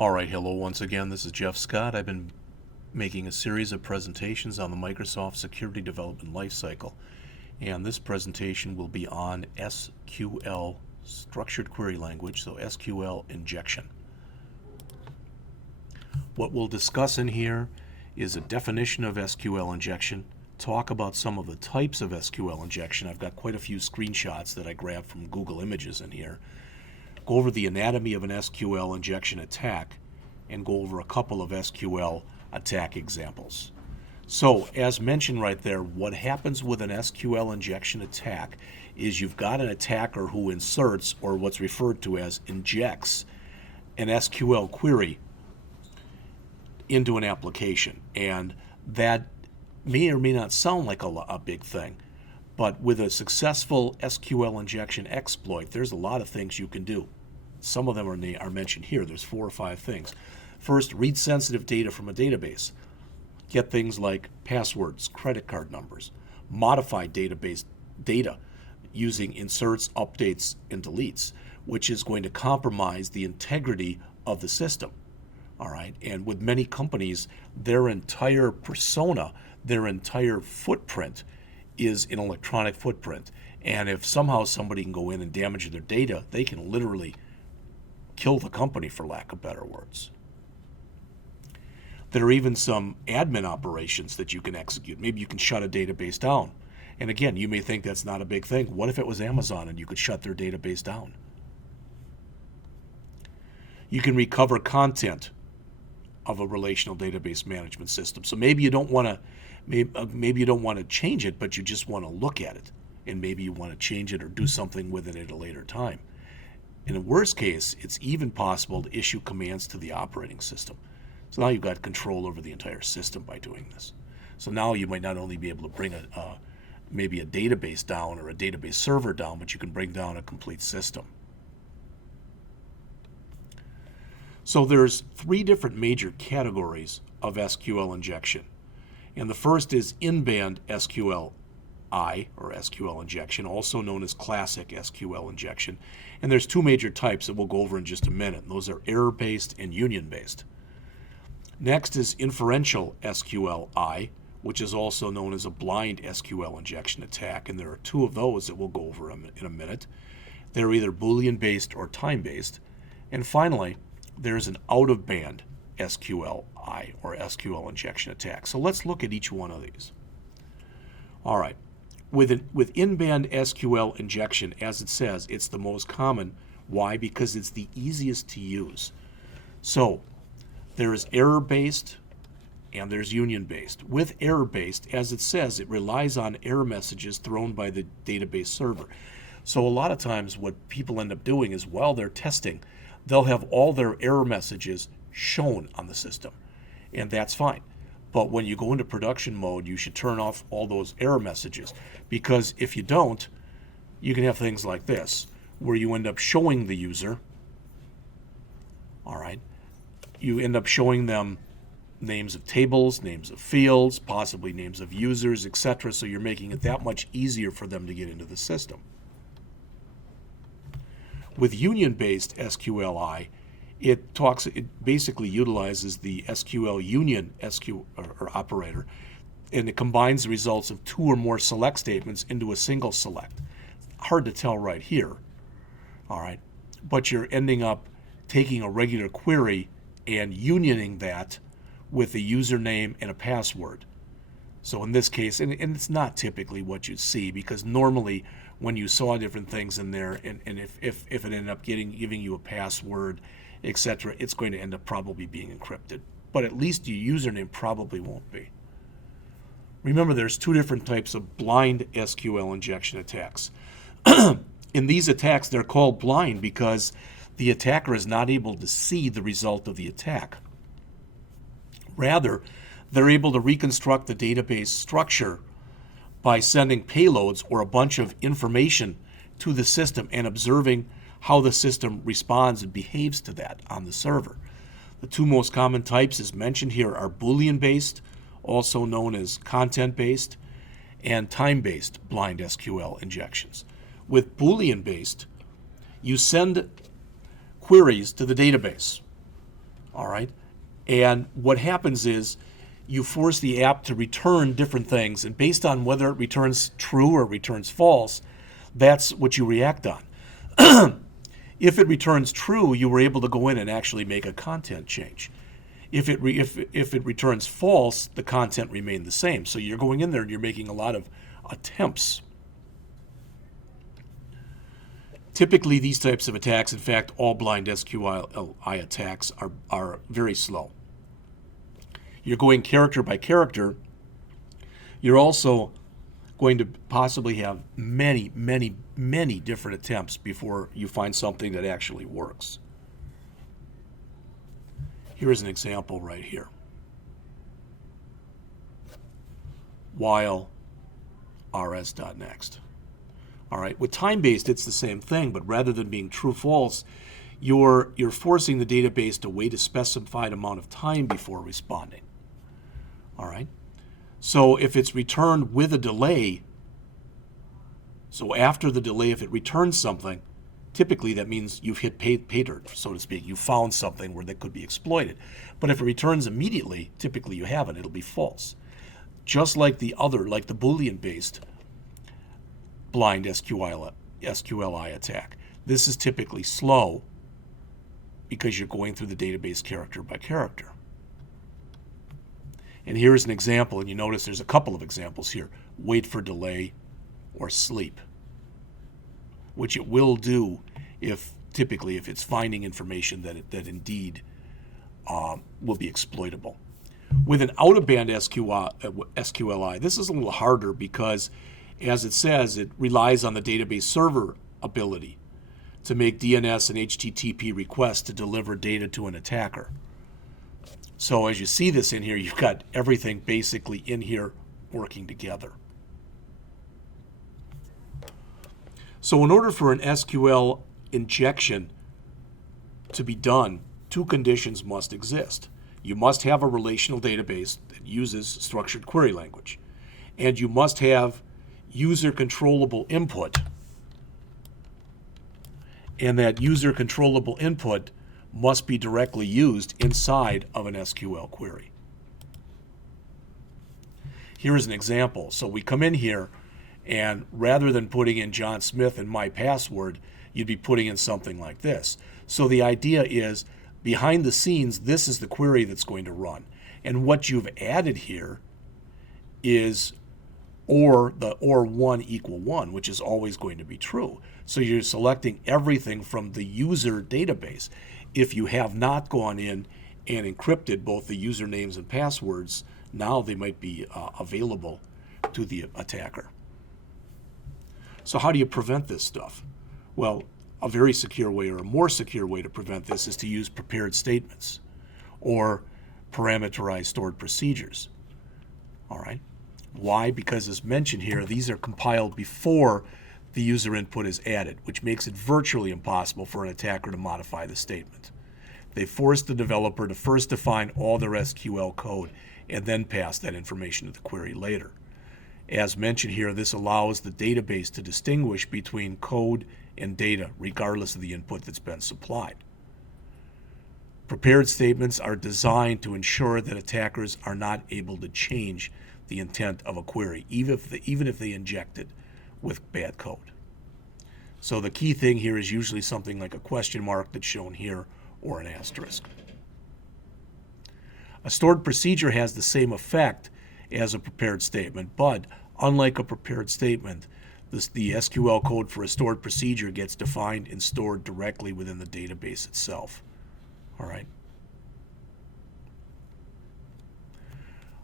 All right, hello once again. This is Jeff Scott. I've been making a series of presentations on the Microsoft Security Development Lifecycle, and this presentation will be on SQL Structured Query Language, so SQL Injection. What we'll discuss in here is a definition of SQL Injection, talk about some of the types of SQL Injection. I've got quite a few screenshots that I grabbed from Google Images in here. Go over the anatomy of an SQL injection attack, and go over a couple of SQL attack examples. So, as mentioned right there, what happens with an SQL injection attack is you've got an attacker who inserts, or what's referred to as injects, an SQL query into an application. And that may or may not sound like a big thing, but with a successful SQL injection exploit, there's a lot of things you can do. Some of them are mentioned here. There's 4 or 5 things. First, read sensitive data from a database. Get things like passwords, credit card numbers, modify database data using inserts, updates, and deletes, which is going to compromise the integrity of the system. All right, and with many companies, their entire persona, their entire footprint is an electronic footprint. And if somehow somebody can go in and damage their data, they can literally kill the company, for lack of better words. There are even some admin operations that you can execute. Maybe you can shut a database down. And again, you may think that's not a big thing. What if it was Amazon and you could shut their database down? You can recover content of a relational database management system. So maybe you don't want to maybe you don't want to change it, but you just want to look at it, and maybe you want to change it or do something with it at a later time. In the worst case, it's even possible to issue commands to the operating system. So now you've got control over the entire system by doing this. So now you might not only be able to bring maybe a database down or a database server down, but you can bring down a complete system. So there's 3 different major categories of SQL injection. And the first is in-band SQLi, or SQL injection, also known as classic SQL injection. And there's 2 major types that we'll go over in just a minute. And those are error-based and union-based. Next is inferential SQLi, which is also known as a blind SQL injection attack. And there are 2 of those that we'll go over in a minute. They're either Boolean-based or time-based. And finally, there's an out-of-band SQLi, or SQL injection attack. So let's look at each one of these. All right. With in-band SQL injection, as it says, it's the most common. Why? Because it's the easiest to use. So there is error-based and there's union-based. With error-based, as it says, it relies on error messages thrown by the database server. So a lot of times what people end up doing is, while they're testing, they'll have all their error messages shown on the system, and that's fine. But when you go into production mode, you should turn off all those error messages, because if you don't, you can have things like this, where you end up showing the user, all right, you end up showing them names of tables, names of fields, possibly names of users, etc. So you're making it that much easier for them to get into the system. With union-based SQLi, it basically utilizes the SQL union or operator, and it combines the results of 2 or more select statements into a single select. Hard to tell right here, all right, but you're ending up taking a regular query and unioning that with a username and a password. So in this case, and it's not typically what you'd see, because normally when you saw different things in there, and if it ended up giving you a password, etc., it's going to end up probably being encrypted. But at least your username probably won't be. Remember, there's 2 different types of blind SQL injection attacks. In these attacks, they're called blind because the attacker is not able to see the result of the attack. Rather, they're able to reconstruct the database structure by sending payloads or a bunch of information to the system and observing how the system responds and behaves to that on the server. The 2 most common types, as mentioned here, are Boolean-based, also known as content-based, and time-based blind SQL injections. With Boolean-based, you send queries to the database. All right. And what happens is you force the app to return different things, and based on whether it returns true or returns false, that's what you react on. If it returns true, you were able to go in and actually make a content change. If it returns false, the content remained the same. So you're going in there and you're making a lot of attempts. Typically, these types of attacks, in fact, all blind SQLi attacks are very slow. You're going character by character. You're also going to possibly have many, many, many different attempts before you find something that actually works. Here's an example right here. While rs.next. All right, with time-based, it's the same thing, but rather than being true-false, you're forcing the database to wait a specified amount of time before responding. All right, so if it's returned with a delay, so after the delay, if it returns something, typically that means you've hit pay dirt, so to speak. You found something where that could be exploited. But if it returns immediately, typically you haven't. It'll be false. Just like the Boolean-based blind SQLi attack. This is typically slow because you're going through the database character by character. And here's an example, and you notice there's a couple of examples here. Wait for delay or sleep, which it will do typically if it's finding information that indeed will be exploitable. With an out-of-band SQLi, this is a little harder because, as it says, it relies on the database server ability to make DNS and HTTP requests to deliver data to an attacker. So as you see this in here, you've got everything basically in here working together. So in order for an SQL injection to be done, two conditions must exist. You must have a relational database that uses structured query language, and you must have user controllable input, and that user controllable input must be directly used inside of an SQL query. Here's an example. So we come in here, and rather than putting in John Smith and my password, you'd be putting in something like this. So the idea is, behind the scenes, this is the query that's going to run. And what you've added here is the or 1 equal 1, which is always going to be true. So you're selecting everything from the user database. If you have not gone in and encrypted both the usernames and passwords, now they might be available to the attacker. So how do you prevent this stuff? Well, a very secure way, or a more secure way to prevent this, is to use prepared statements or parameterized stored procedures. All right. Why? Because as mentioned here, these are compiled before the user input is added, which makes it virtually impossible for an attacker to modify the statement. They force the developer to first define all their SQL code and then pass that information to the query later. As mentioned here, this allows the database to distinguish between code and data regardless of the input that's been supplied. Prepared statements are designed to ensure that attackers are not able to change the intent of a query, even if they inject it with bad code. So the key thing here is usually something like a question mark that's shown here, or an asterisk. A stored procedure has the same effect as a prepared statement, but unlike a prepared statement, the SQL code for a stored procedure gets defined and stored directly within the database itself. All right.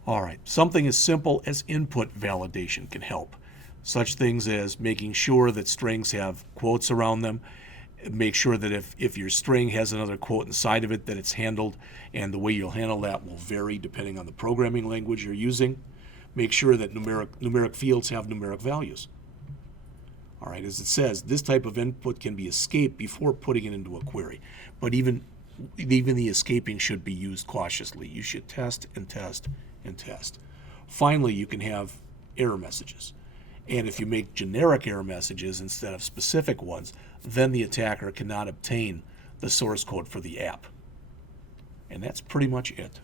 All right, something as simple as input validation can help. Such things as making sure that strings have quotes around them, make sure that if your string has another quote inside of it, that it's handled, and the way you'll handle that will vary depending on the programming language you're using. Make sure that numeric fields have numeric values. All right, as it says, this type of input can be escaped before putting it into a query, but even the escaping should be used cautiously. You should test and test and test. Finally, you can have error messages. And if you make generic error messages instead of specific ones, then the attacker cannot obtain the source code for the app. And that's pretty much it.